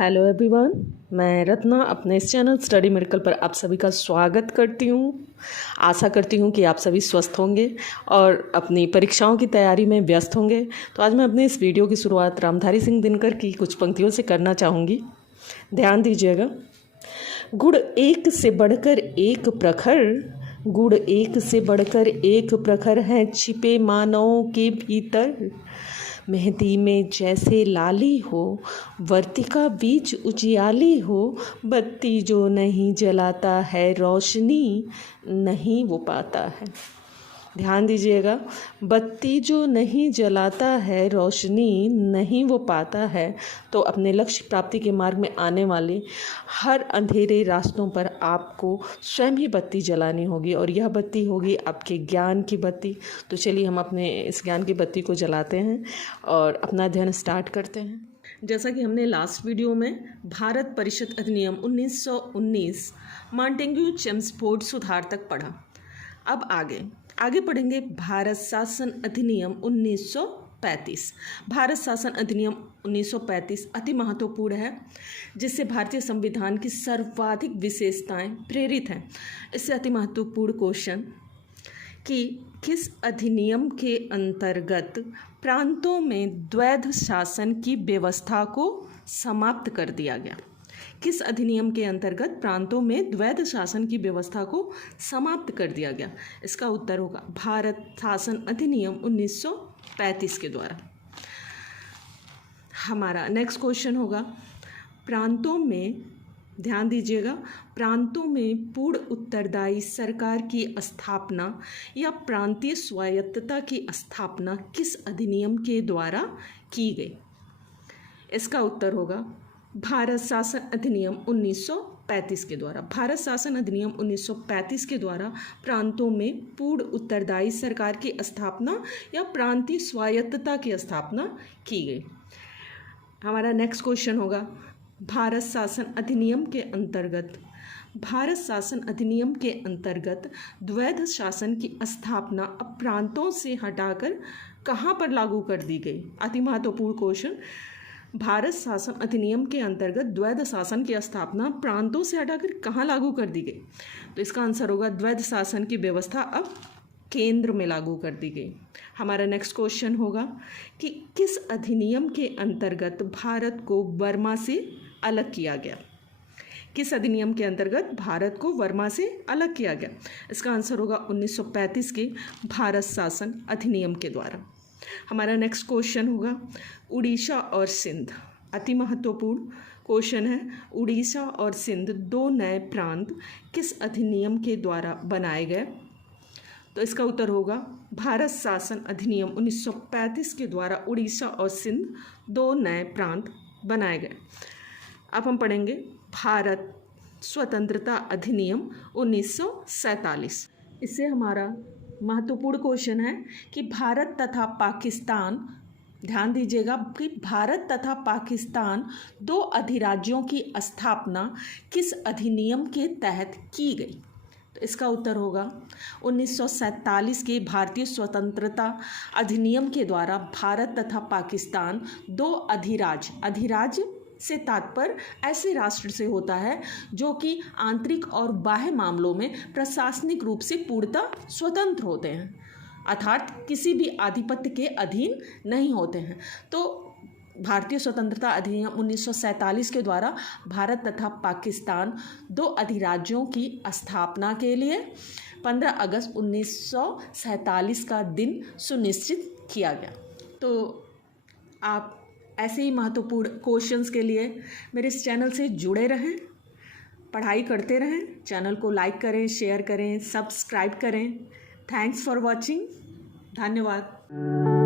Hello everyone, मैं रत्ना अपने इस चैनल स्टडी मेडिकल पर आप सभी का स्वागत करती हूँ। आशा करती हूँ कि आप सभी स्वस्थ होंगे और अपनी परीक्षाओं की तैयारी में व्यस्त होंगे। तो आज मैं अपने इस वीडियो की शुरुआत रामधारी सिंह दिनकर की कुछ पंक्तियों से करना चाहूँगी। ध्यान दीजिएगा। गुड़ एक से बढ़कर एक प्रखर, गुड़ एक से बढ़कर एक प्रखर है छिपे मानवों के भीतर। मेहंदी में जैसे लाली हो, वर्तिका बीच उजियाली हो, बत्ती जो नहीं जलाता है रोशनी नहीं वो पाता है। ध्यान दीजिएगा, बत्ती जो नहीं जलाता है रोशनी नहीं वो पाता है। तो अपने लक्ष्य प्राप्ति के मार्ग में आने वाले हर अंधेरे रास्तों पर आपको स्वयं ही बत्ती जलानी होगी और यह बत्ती होगी आपके ज्ञान की बत्ती। तो चलिए हम अपने इस ज्ञान की बत्ती को जलाते हैं और अपना अध्ययन स्टार्ट करते हैं। जैसा कि हमने लास्ट वीडियो में भारत परिषद अधिनियम 1919 मॉन्टेग्यू चेम्सफोर्ड सुधार तक पढ़ा। अब आगे पढ़ेंगे भारत शासन अधिनियम 1935। भारत शासन अधिनियम 1935 अति महत्वपूर्ण है, जिससे भारतीय संविधान की सर्वाधिक विशेषताएं प्रेरित हैं। इससे अति महत्वपूर्ण क्वेश्चन कि किस अधिनियम के अंतर्गत प्रांतों में द्वैध शासन की व्यवस्था को समाप्त कर दिया गया। किस अधिनियम के अंतर्गत प्रांतों में द्वैध शासन की व्यवस्था को समाप्त कर दिया गया? इसका उत्तर होगा भारत शासन अधिनियम 1935 के द्वारा। हमारा नेक्स्ट क्वेश्चन होगा प्रांतों में, ध्यान दीजिएगा, प्रांतों में पूर्ण उत्तरदायी सरकार की स्थापना या प्रांतीय स्वायत्तता की स्थापना किस अधिनियम के द्वारा की गई? इसका उत्तर होगा भारत शासन अधिनियम 1935 के द्वारा। भारत शासन अधिनियम 1935 के द्वारा प्रांतों में पूर्ण उत्तरदायी सरकार की स्थापना या प्रांतीय स्वायत्तता की स्थापना की गई। हमारा नेक्स्ट क्वेश्चन होगा भारत शासन अधिनियम के अंतर्गत, भारत शासन अधिनियम के अंतर्गत द्वैध शासन की स्थापना अब प्रांतों से हटाकर कहाँ पर लागू कर दी गई? अति महत्वपूर्ण क्वेश्चन। भारत शासन अधिनियम के अंतर्गत द्वैध शासन की स्थापना प्रांतों से हटाकर कहाँ लागू कर दी गई? तो इसका आंसर होगा द्वैध शासन की व्यवस्था अब केंद्र में लागू कर दी गई। हमारा नेक्स्ट क्वेश्चन होगा कि किस अधिनियम के अंतर्गत भारत को बर्मा से अलग किया गया? किस अधिनियम के अंतर्गत भारत को बर्मा से अलग किया गया? इसका आंसर होगा 1935 के भारत शासन अधिनियम के द्वारा। हमारा नेक्स्ट क्वेश्चन होगा उड़ीसा और सिंध। अति महत्वपूर्ण क्वेश्चन है। उड़ीसा और सिंध दो नए प्रांत किस अधिनियम के द्वारा बनाए गए? तो इसका उत्तर होगा भारत शासन अधिनियम 1935 के द्वारा उड़ीसा और सिंध दो नए प्रांत बनाए गए। अब हम पढ़ेंगे भारत स्वतंत्रता अधिनियम 1947। इससे हमारा महत्वपूर्ण क्वेश्चन है कि भारत तथा पाकिस्तान, ध्यान दीजिएगा, कि भारत तथा पाकिस्तान दो अधिराज्यों की स्थापना किस अधिनियम के तहत की गई? तो इसका उत्तर होगा 1947 के भारतीय स्वतंत्रता अधिनियम के द्वारा भारत तथा पाकिस्तान दो अधिराज्य से तात्पर्य ऐसे राष्ट्र से होता है जो कि आंतरिक और बाह्य मामलों में प्रशासनिक रूप से पूर्णतः स्वतंत्र होते हैं, अर्थात किसी भी आधिपत्य के अधीन नहीं होते हैं। तो भारतीय स्वतंत्रता अधिनियम 1947 के द्वारा भारत तथा पाकिस्तान दो अधिराज्यों की स्थापना के लिए 15 अगस्त 1947 का दिन सुनिश्चित किया गया। तो आप ऐसे ही महत्वपूर्ण क्वेश्चंस के लिए मेरे इस चैनल से जुड़े रहें, पढ़ाई करते रहें। चैनल को लाइक करें, शेयर करें, सब्सक्राइब करें। Thanks for watching. धन्यवाद।